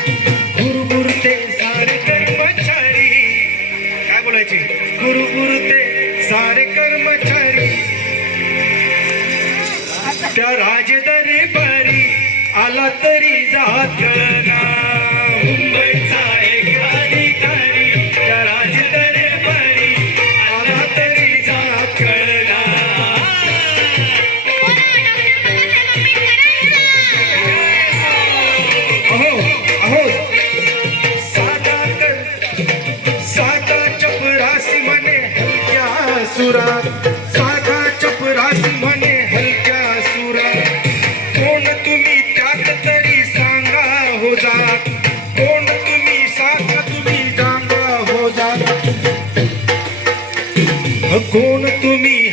गुरुपुरते सारे कर्मचारी, काय बोलायचे? गुरुपुरते सारे कर्मचारी त्या राजदरबारी आला तरी जात ना. मुंबईचा एक अधिकारी त्या राजदरबारी आला तरी जात ना. अहो अहो साधा चपरासी म्हणे हलक्या सुरात, साधा चपरासी म्हणे हलक्या सुरात. कोण तुम्ही त्यात तरी सांगा हो जात, कोण तुम्ही सांगा तुम्ही सांगा हो जात. कोण तुम्ही